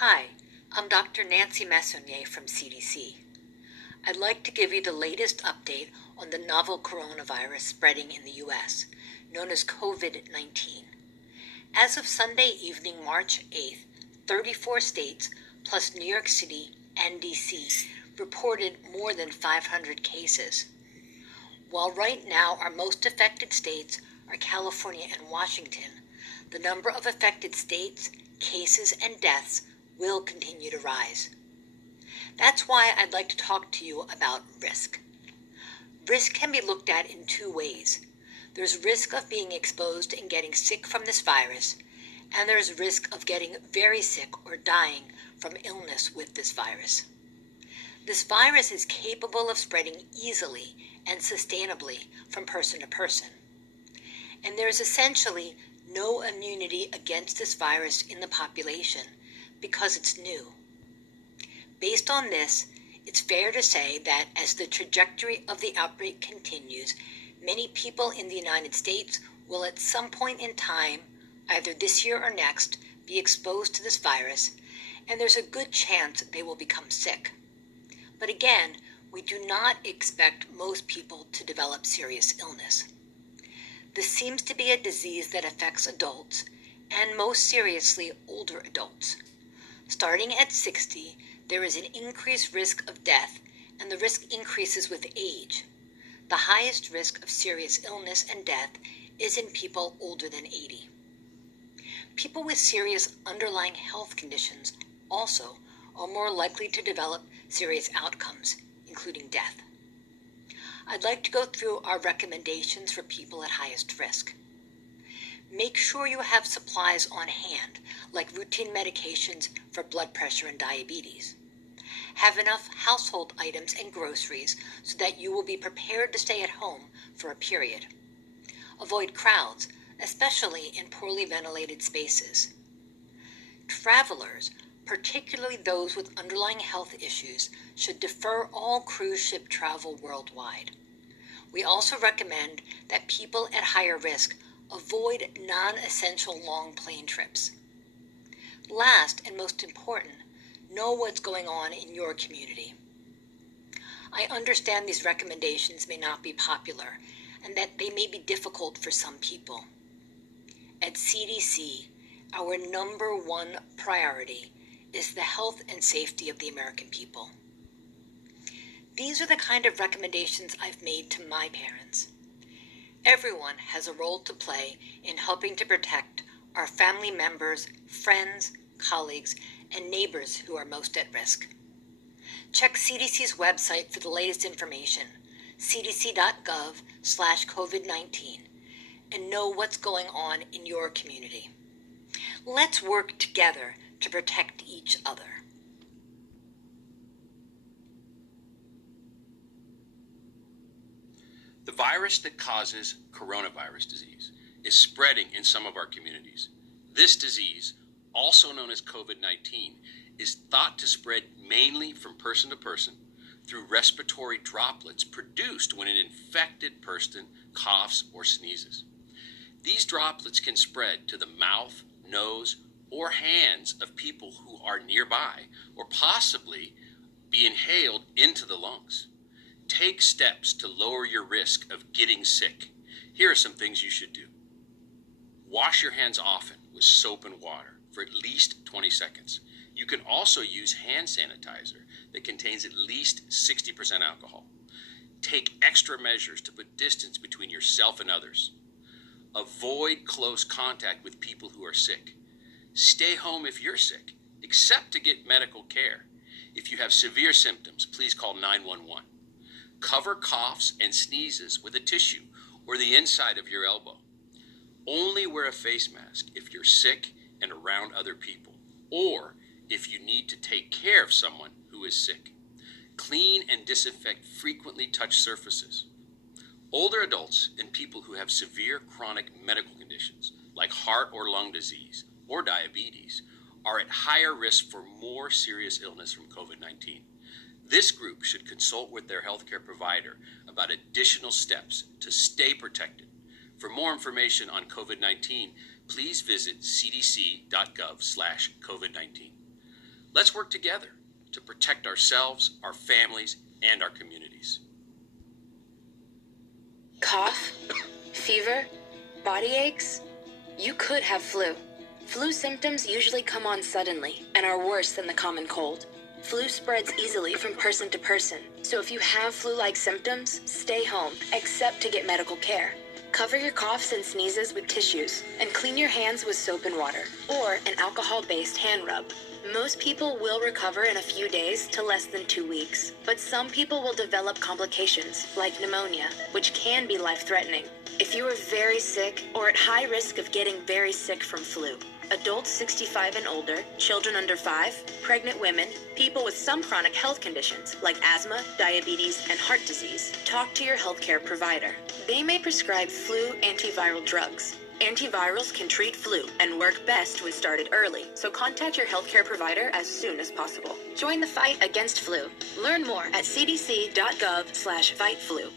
Hi, I'm Dr. Nancy Massonnier from CDC. I'd like to give you the latest update on the novel coronavirus spreading in the U.S., known as COVID-19. As of Sunday evening, March 8th, 34 states, plus New York City and D.C., reported more than 500 cases. While right now our most affected states are California and Washington, the number of affected states, cases, and deaths will continue to rise. That's why I'd like to talk to you about risk. Risk can be looked at in two ways. There's risk of being exposed and getting sick from this virus, and there's risk of getting very sick or dying from illness with this virus. This virus is capable of spreading easily and sustainably from person to person. And there's essentially no immunity against this virus in the population because it's new. Based on this, it's fair to say that as the trajectory of the outbreak continues, many people in the United States will at some point in time, either this year or next, be exposed to this virus, and there's a good chance they will become sick. But again, we do not expect most people to develop serious illness. This seems to be a disease that affects adults, and most seriously, older adults. Starting at 60, there is an increased risk of death, and the risk increases with age. The highest risk of serious illness and death is in people older than 80. People with serious underlying health conditions also are more likely to develop serious outcomes, including death. I'd like to go through our recommendations for people at highest risk. Make sure you have supplies on hand, like routine medications for blood pressure and diabetes. Have enough household items and groceries so that you will be prepared to stay at home for a period. Avoid crowds, especially in poorly ventilated spaces. Travelers, particularly those with underlying health issues, should defer all cruise ship travel worldwide. We also recommend that people at higher risk avoid non-essential long plane trips. Last and most important, know what's going on in your community. I understand these recommendations may not be popular and that they may be difficult for some people. At CDC, our number one priority is the health and safety of the American people. These are the kind of recommendations I've made to my parents. Everyone has a role to play in helping to protect our family members, friends, colleagues, and neighbors who are most at risk. Check CDC's website for the latest information, cdc.gov/COVID-19, and know what's going on in your community. Let's work together to protect each other. The virus that causes coronavirus disease is spreading in some of our communities. This disease, also known as COVID-19, is thought to spread mainly from person to person through respiratory droplets produced when an infected person coughs or sneezes. These droplets can spread to the mouth, nose, or hands of people who are nearby, or possibly be inhaled into the lungs. Take steps to lower your risk of getting sick. Here are some things you should do. Wash your hands often with soap and water for at least 20 seconds. You can also use hand sanitizer that contains at least 60% alcohol. Take extra measures to put distance between yourself and others. Avoid close contact with people who are sick. Stay home if you're sick, except to get medical care. If you have severe symptoms, please call 911. Cover coughs and sneezes with a tissue or the inside of your elbow. Only wear a face mask if you're sick and around other people, or if you need to take care of someone who is sick. Clean and disinfect frequently touched surfaces. Older adults and people who have severe chronic medical conditions like heart or lung disease or diabetes are at higher risk for more serious illness from COVID-19. This group should consult with their healthcare provider about additional steps to stay protected. For more information on COVID-19, please visit cdc.gov/COVID-19. Let's work together to protect ourselves, our families, and our communities. Cough, fever, body aches? You could have flu. Flu symptoms usually come on suddenly and are worse than the common cold. Flu spreads easily from person to person, so if you have flu-like symptoms, stay home, except to get medical care. Cover your coughs and sneezes with tissues, and clean your hands with soap and water, or an alcohol-based hand rub. Most people will recover in a few days to less than 2 weeks, but some people will develop complications, like pneumonia, which can be life-threatening. If you are very sick or at high risk of getting very sick from flu, adults 65 and older, children under 5, pregnant women, people with some chronic health conditions like asthma, diabetes, and heart disease, talk to your healthcare provider. They may prescribe flu antiviral drugs. Antivirals can treat flu and work best when started early, so contact your healthcare provider as soon as possible. Join the fight against flu. Learn more at cdc.gov/fightflu.